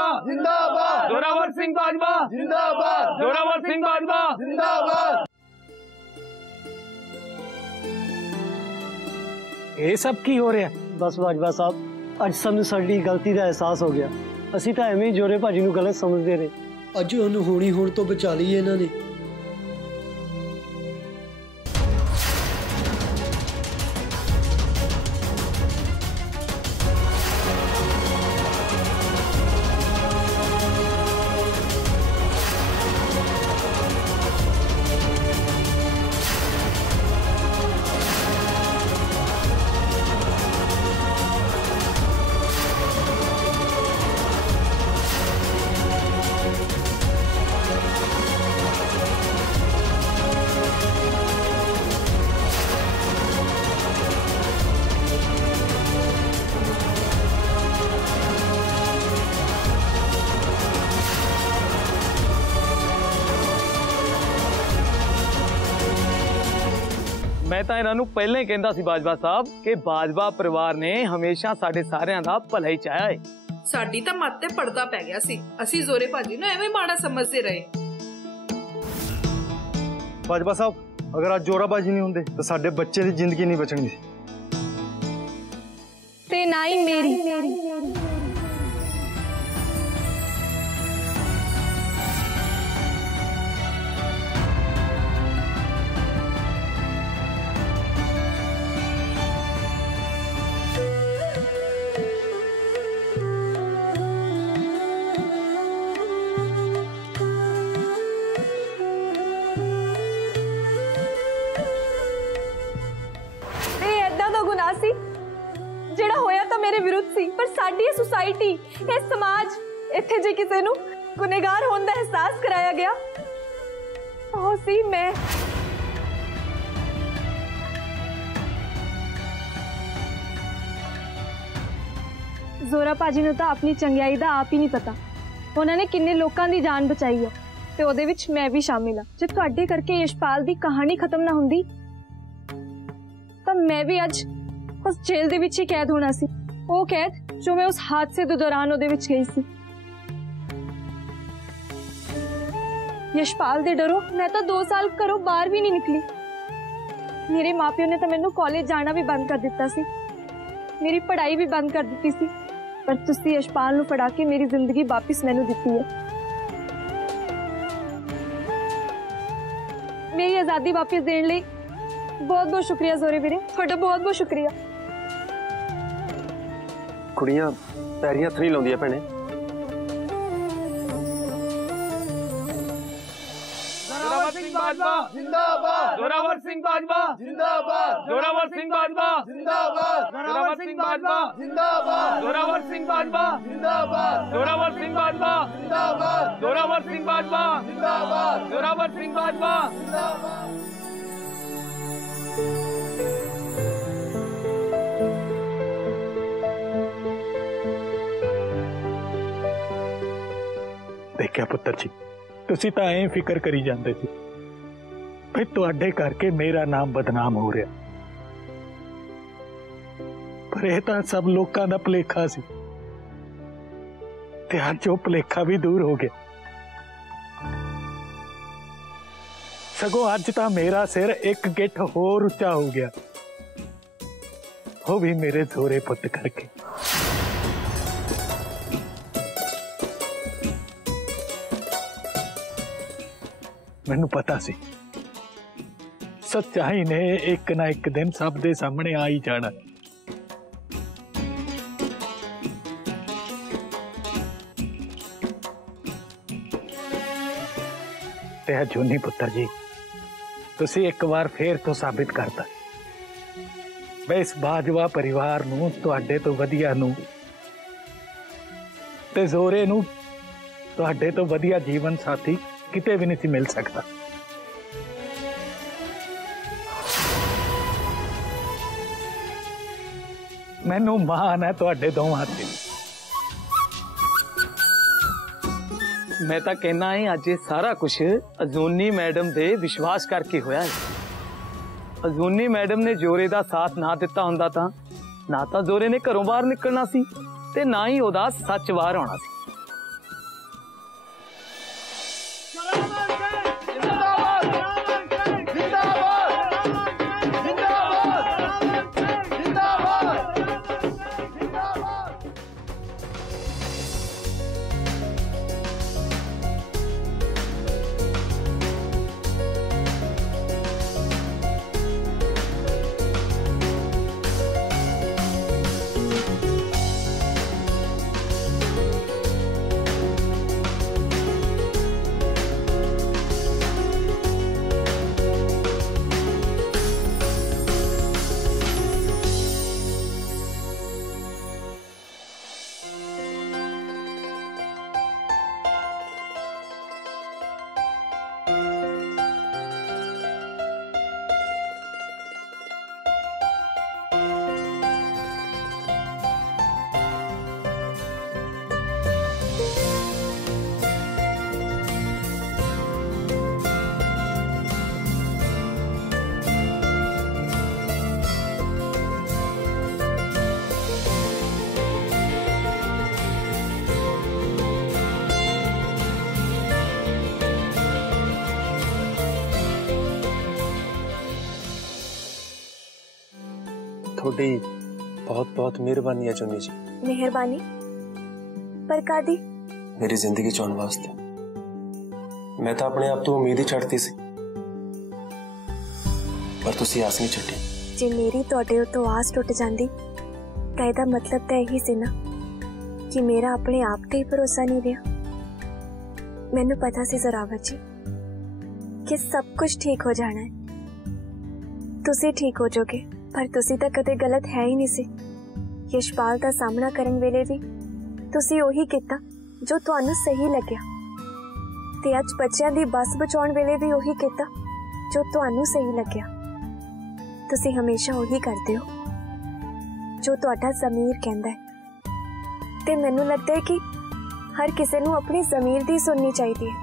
बाजवा जिंदाबाद, जोरावर सिंह बाजवा जिंदाबाद, जोरावर सिंह बाजवा जिंदाबाद। ये सब की हो रहा है? बस बाजवा साहब, अज सानू साडी गलती का एहसास हो गया। असी तो एवं ही जोरे भाजी नू गलत समझते रहे। अज उन्होंने होनी होने तो बचा ली इन्होंने। मैं तो इन्हों पहले ही कहता सी बाजवा साहब कि बाजवा परिवार ने हमेशा साडे सारियां दा भला ही चाहया है। साडी तां मत ते पड़दा पै गया सी। असी जोरे भाजी नूं एवें माड़ा समझदे रहे। बाजवा साहब, अगर आज जोरा बाजी नहीं होंदे तो साडे बच्चे दी जिंदगी नहीं बचनी ते ना ही मेरी। जेड़ा होया तो मेरे विरुद्ध सी, पर साडी सोसाइटी, ये समाज, इत्थे जे किसी नू गुनहगार होने का एहसास कराया गया तो सी मैं। जोरा भाजी नू तां अपनी चंगियाई दा आप ही नहीं पता। उन्होंने किन्ने लोकां दी जान बचाई है ते ओदे विच मैं भी शामिल हाँ। जे तुहाडे करके यशपाल दी कहानी खत्म ना हुंदी तां मैं भी अज उस जेल दे विच ही कैद होना सी। वो कैद जो मैं उस हादसे दे दौरान ओदे विच गई सी। यशपाल दे डरो मैं तो 2 साल घरों बाहर भी नहीं निकली। मेरे माँ प्यो ने तो मैनू कॉलेज जाना भी बंद कर दिता सी, मेरी पढ़ाई भी बंद कर दी सी। पर तुसी यशपाल नू फड़ा के मेरी जिंदगी वापिस मैनू दिती है। मेरी आजादी वापिस देने लई बहुत बहुत शुक्रिया जोरे वीरे, थोड़ा बहुत बहुत शुक्रिया। कुड़ियां पैरियां थरी लाउंदियां भैणे। जोरावर सिंह बाजवा जिंदाबाद, जोरावर सिंह बाजवा जिंदाबाद, जोरावर सिंह बाजवा जिंदाबाद, जोरावर सिंह बाजवा जिंदाबाद, जोरावर सिंह बाजवा जिंदाबाद, जोरावर सिंह बाजवा जिंदाबाद, जोरावर सिंह बाजवा जिंदाबाद, जोरावर सिंह बाजवा जिंदाबाद। देखिया पुत्र जी, तुसी तां ऐ फिकर करी जांदे सी फिर तुहाडे करके मेरा नाम बदनाम हो रहा। पर यह तां सब लोकां दा भुलेखा सी ते अज वो भुलेखा भी दूर हो गया। सगों अज तां मेरा सिर एक गिठ होर उच्चा हो गया, वो भी मेरे जोरे पुत करके। मैनू पता सी सच्चाई ने एक ना एक दिन सब दे सामने आ ही जाना। ते जोनी पुत्र जी, तुसी एक बार फिर तो साबित करता मैं इस बाजवा परिवार नू तुहाडे तो वधिया नू ते जोरे नू तुहाडे तो वधिया जीवन साथी किते भी नहीं मिल सकता। मैनू मान है तुहाडे दोवां ते। मैं तो कहना है अज सारा कुछ अजूनी मैडम दे विश्वास करके होया है। अजूनी मैडम ने जोरे दा साथ ना दिता हुंदा तां ना तां जोरे ने घरों बाहर निकलना सी ते ना ही ओदा सच बाहर आना सी। थोड़ी बहुत बहुत मेहरबानी है चुन्नी जी। मेहरबानी पर कादी? मेरी जिंदगी चुन वास्ते। मैं तो अपने आप तो उम्मीद ही छड्डती सी, पर तुसी आस नहीं छड्डी। जे मेरी तुहाडे उत्तों आस टुट जांदी तां इहदा मतलब तां यही सी ना कि मेरा अपने आप ते ही भरोसा नहीं रहा। मैनू पता सी जोरावर जी कि सब कुछ ठीक हो जाना है, तुसी ठीक हो जाओगे, पर तुसी तां कदे गलत है ही नहीं सी। यशपाल दा सामना करन वेले भी तुसी ओही कीता जो तुहानू सही लग्या, ते अज बच्चों दी बस बचाउण वेले भी ओही कीता जो तुहानू सही लग्या। तुसी हमेशा ओही करदे हो जो तुहाडा ज़मीर कहंदा है, ते मैनू लगदा है कि हर किसी नू अपनी ज़मीर दी सुननी चाहिदी है।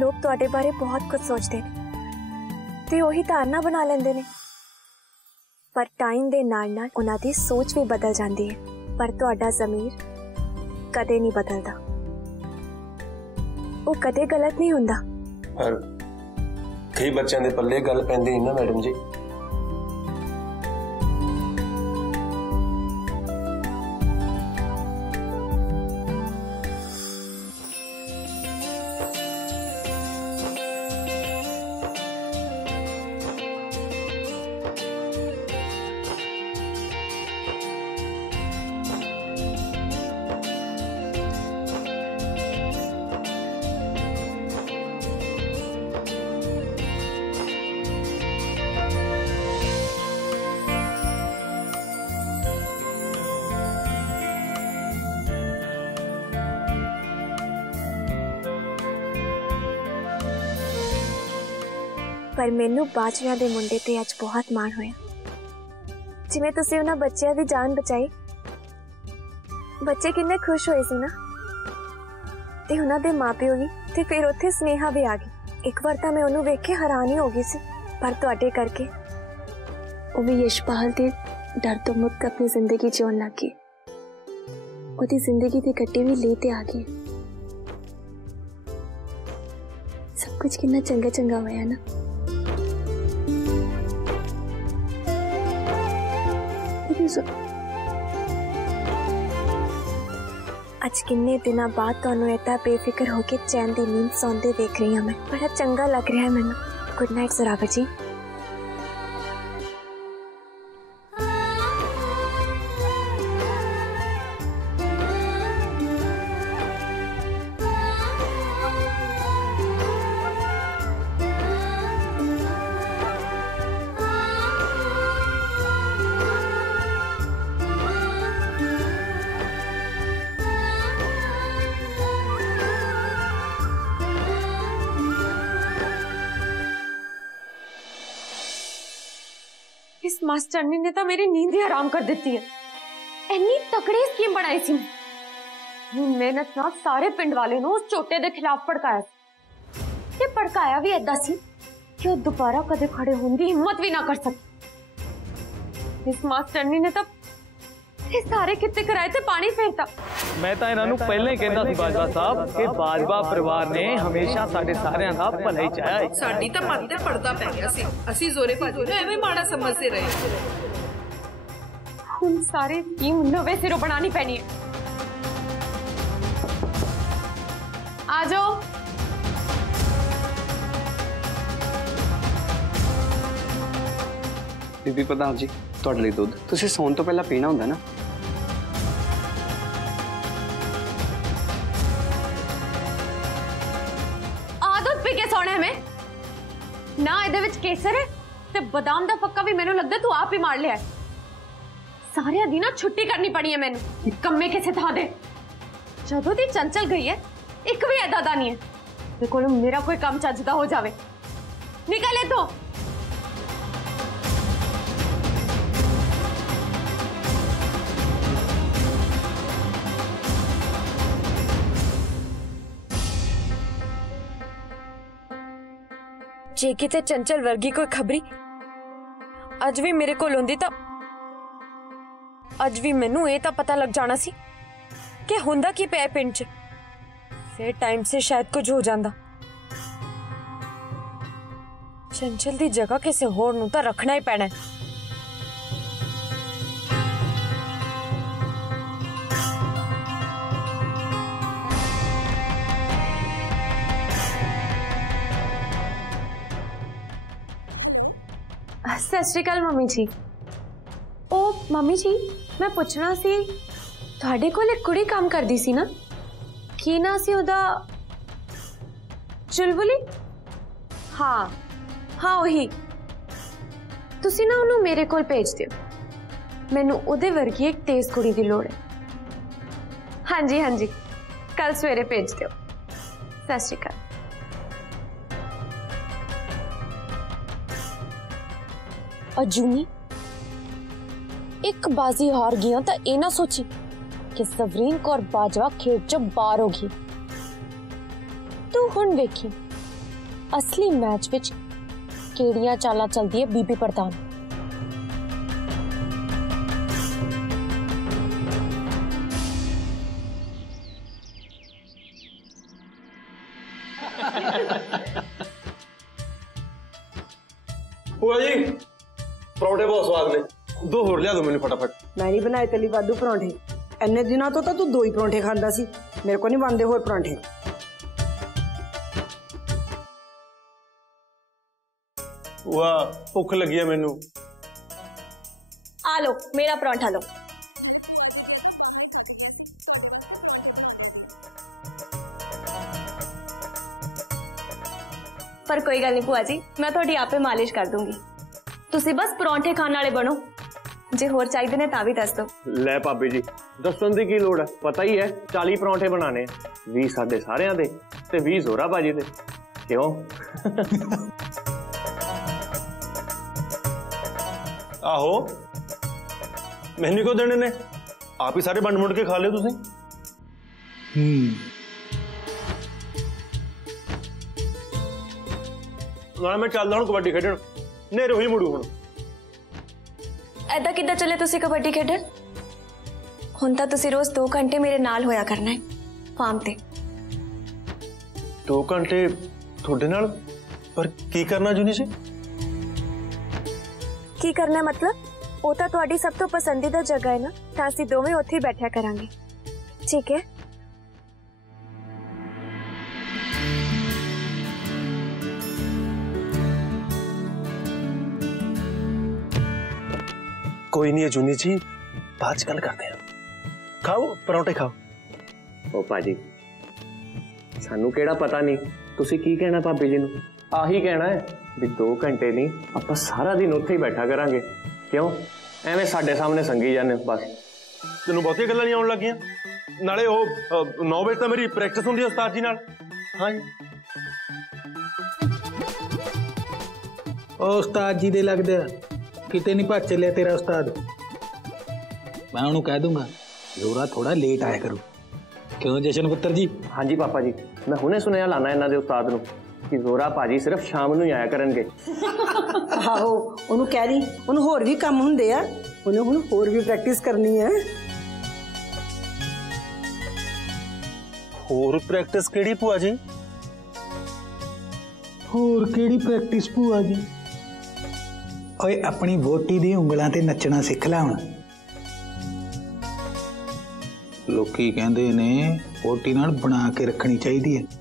लोग तुहाडे बारे बहुत कुछ सोचते हैं ते ओही धारणा बना लेंदे ने, पर टाइम दे नाल नाल उन्हां दी सोच भी बदल जाती है। पर तुहाडा ज़मीर कदे नहीं बदलदा, वो कदे गलत नहीं हुंदा। पर कई बच्चों के पल्ले गल पैंदी नहीं ना मैडम जी। पर मैनू बाजवियां दे मुंडे ते अज बहुत माण होया, जिवें तुसीं उन्हां बच्चियां दी जान बचाई। बच्चे किन्ने खुश होए सी ना, ते उन्हां दे माँ-पिओ भी, ते फिर उत्थे स्नेहा भी आ गई। एक बार तां मैं उन्हूं वेख के हैरान ही हो गई सी, पर तुहाडे करके वो भी यशपाल दे डर तो मुक्त अपनी जिंदगी जिउण लग गई। ओदी जिंदगी दी गड्डी भी ले ते आ गई। सब कुछ कितना चंगा चंगा होया ना। आज किन्ने दिनों बाद तुहानू इतना बेफिक्र होके चैन दी नींद सौंदे देख रही हूं मैं। बड़ा चंगा लग रहा है मैनू। गुड नाइट जोरावर जी। इस मास्टरनी ने तो मेरी नींद ही हराम कर देती है। इन्नी तकड़ी स्कीम बनाई सी मेहनत नाल सारे पिंड वाले नु उस छोटे दे खिलाफ भड़काया। ते भड़काया भी ऐदा सी कि वो दोबारा कदे खड़े होने की हिम्मत भी ना कर सके। इस मास्टरनी ने तो सारे किते कराए थे पानी फेरता। मैं तो इन्हां नूं पहले ही कहंदा सी बाजवा साहब कि बाजवा परिवार ने हमेशा साडे सारियां दा भला ही चाहया है। साडी तां मत ते पड़दा पै गया सी। असीं जोरे भाजी नूं एवें माड़ा समझदे रहे। हुण सारी स्कीम नवे सिरों बनानी पैनी है। आ जाओ। बीबी प्रधान जी तुहाडे लई दुध तुसीं सौण तो पहला पीना हुंदा ना। ना इहदे विच केसर है ते बादाम दा पक्का भी मैनू लगदा तू आप ही मार लिया है। सारे दी ना छुट्टी करनी पड़ी है मैनू कम्मे किसे था दे। जदों दी चंचल गई है एक भी ऐदा दा नहीं है मेरे को मेरा कोई काम चजदा हो जावे। निकले तो जे किते चंचल वर्गी कोई खबरी अज भी मेरे को होंदी तां अज भी मैनू ये तां पता लग जाना सी कि हुंदा की पिया पिंड च। फिर टाइम से शायद कुछ हो जांदा। चंचल दी जगह किसी होर नूं तां रखना ही पैना है। सत श्री अकाल मम्मी जी। ओ मम्मी जी, मैं पुछना सी तुहाडे कोल एक कुड़ी काम करदी सी ना, की ना सी ओदा? चुलबुली? हाँ हाँ वही। तुसी ना उन्होंने मेरे कोल भेज दियो, मैनू उदे वर्गी एक तेज कुड़ी दी लोड़ है। हाँ जी कल सवेरे भेज दियो। सत श्री अकाल। अजूनी एक बाजी हार गया तो ये ना सोची कि सवरीन कौर बाजवा खेड चो बाहर होगी। तू हुण वेखी असली मैच विच केड़ियां चालां चलदी है बीबी प्रधान। बुआ जी परौंठे बहुत स्वाद ने, 2 होर लिया दो मैंने फटाफट। मैं नहीं बनाए तेली वाधू परौंठे, इन्ने दिनों तो तू 2 ही परौंठे खांदा सी, मेरे को नहीं बनदे होर परौंठे। वाह भुख लगी है मैनू। आ लो मेरा परौंठा लो। पर कोई गल नहीं भूआ जी, मैं थोड़ी आपे मालिश कर दूंगी। तुसी बस परौंठे खाने वाले बनो, जे होर चाहिए ने तां भी दस दो। ले भाभी जी दसन दी की लोड़ है, पता ही है 40 परौंठे बनाने, 20 साडे सारियां दे ते 20 जोरा बाजी दे। क्यों? आहो मैनू क्यों देने ने, आप ही सारे बंड मुड़ के खा लियो तुसीं। ना मैं चलदा हुण कबड्डी खेडण, नेरे ही मुड़ू हुण। ऐदा किद्दां चले तुसी कबड्डी खेडण? हुण तां तुसी रोज 2 घंटे मेरे नाल होया करना है फार्म ते। 2 घंटे थोड़े नाल? पर की करना जुनी से? की करना है मतलब? वो तो तुहाडी सब तो पसंदीदा जगह है ना, तां असीं दोवें उत्थे ही बैठा करांगे, ठीक है? कोई नहीं है जुनी जी, बाद च गल करते हैं। खाओ परौंठे खाओ। ओ भाजी सानू केड़ा पता नहीं तुसी की कहना भाभी जी नू, आही कहना है भी 2 घंटे नहीं आपां सारा दिन उत्थे ही बैठा करांगे। क्यों एवें साडे सामने संगी जाने बस। तेनू बहुतियां गल्लां नहीं आउण लगियां, नाले ओ 9 बजे तक मेरी प्रैक्टिस हुंदी है उस्ताद जी नाल। हाँ जी ओ उस्ताद जी दे लगदे किते नहीं भज चलिया तेरा उस्ताद। मैं उन्होंने कह दूंगा जोरा थोड़ा लेट आया करो। क्यों जशन पुत्र जी? हाँ जी पापा जी, मैं हुणे सुनेया लाना इन्हां दे उस्ताद नू कि जोरा भाजी सिर्फ शाम नू ही आया करनगे। आहो उन्होंने कह रही उन्होंने होर भी काम हुंदे आ, उन्हें हुण होर भी प्रैक्टिस करनी है। होर प्रैक्टिस केड़ी भूआ जी? होर केड़ी प्रैक्टिस भूआ जी? ओए अपनी वोटी दी उंगलां ते नचना सिख ला हुण। लोकी कहंदे ने वोटी नाल बना के रखनी चाहिदी है।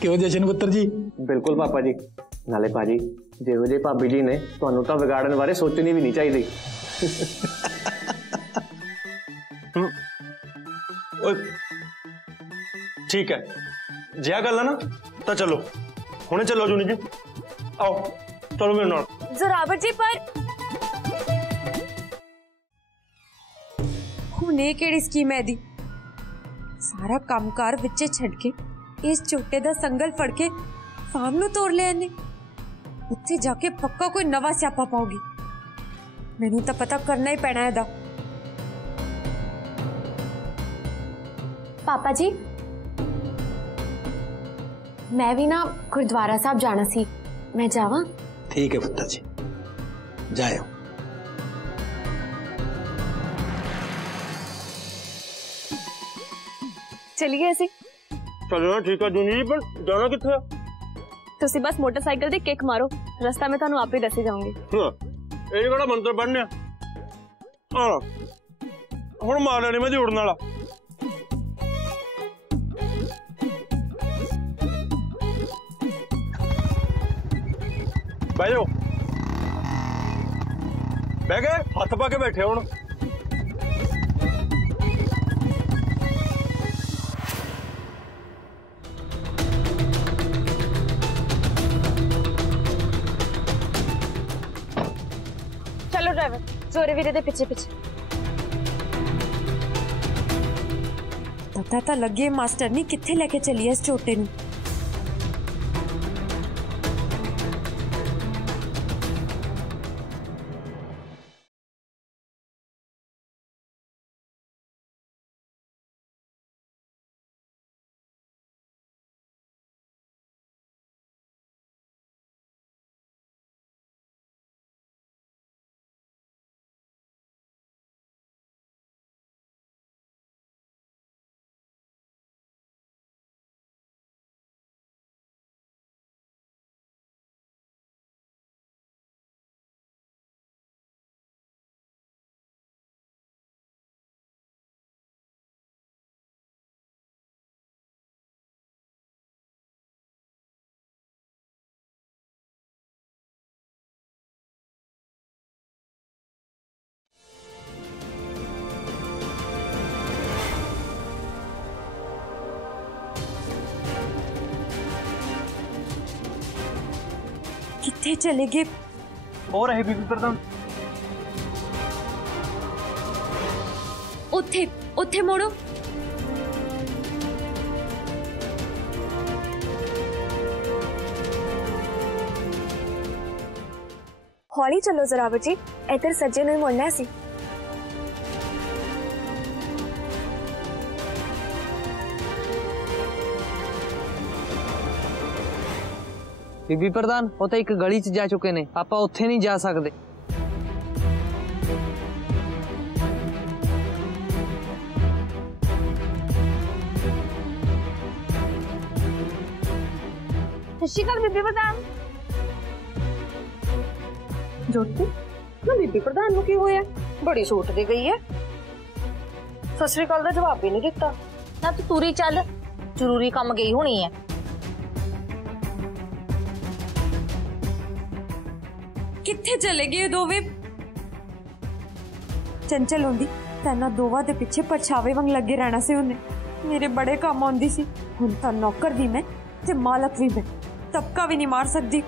क्यों जशन पुत्र जी? बिल्कुल पापा जी, नाले भाजी जिहो जे भाभी जी ने तुहानू तां विगाड़न बारे सोचनी भी नहीं चाहिदी। ठीक है जिया गल है ना, तो चलो हुणे चलो जूनी जी, आओ चलो मेरे नाल। जोरावर जी पर हुणे केड़ी स्कीम है दी? सारा कामकार विचे छड़ के इस छोटे दा संगल फड़ के फार्म नू तोड़ लिया ने, उत्थे जाके पक्का कोई नवा स्यापा पाओगी। मैनू तो पता करना ही पैना है दा। पापा जी मैं भी ना गुरुद्वारा साहब जाना सी, मैं जावा? ठीक है पुत्र जी जाओ। चलिए ऐसे चलो ठीक है जूनी जी, पर जाना किथे? ਤੁਸੀਂ ਬਸ ਮੋਟਰਸਾਈਕਲ ਤੇ ਕਿੱਕ ਮਾਰੋ, ਰਸਤਾ ਮੈਂ ਤੁਹਾਨੂੰ ਆਪੇ ਦੱਸੇ ਜਾਊਂਗੀ। ਇਹ ਕਿਹੜਾ ਮੰਤਰ ਪੜ੍ਹਨਿਆ? ਹੁਣ ਮਾਰ ਲੈਣੀ ਮੈਂ ਜੋੜਨ ਵਾਲਾ। ਬਹਿ ਜਾਓ, ਬਹਿ ਗਏ, ਹੱਥ ਪਾ ਕੇ ਬੈਠੇ ਹੁਣ। चलो ड्राइवर, जोरे वीरे दे पिछे पिछे। पता तो लगे मास्टर नी कित्थे लेके चली है इस छोटे नू। कित्थे चले गए? और है बीबी प्रधान? उथे उथे मोड़ो। हौली चलो जरावर जी, इधर सज्जे नूं मुड़ना सी। बीबी प्रधान वो तो एक गली च जा चुके ने, आपां उत्थे नहीं जा सकते। सत बीबी प्रधान। ज्योति ना बीबी प्रधान की होया, बड़ी सूट दी गई है। सत श्री अकाल दा जवाब भी नहीं दिता। ना तू तुरी चल, जरूरी काम गई होनी है। कित्थे चले गए दोवे? चंचल होंदी तेना दोवा दे पिछे परछावे वांग लगे रहना से उन्हें। मेरे बड़े काम आंदी सी। हुण तां नौकर भी मैं ते मालक भी मैं, तबका भी नहीं मार सकती।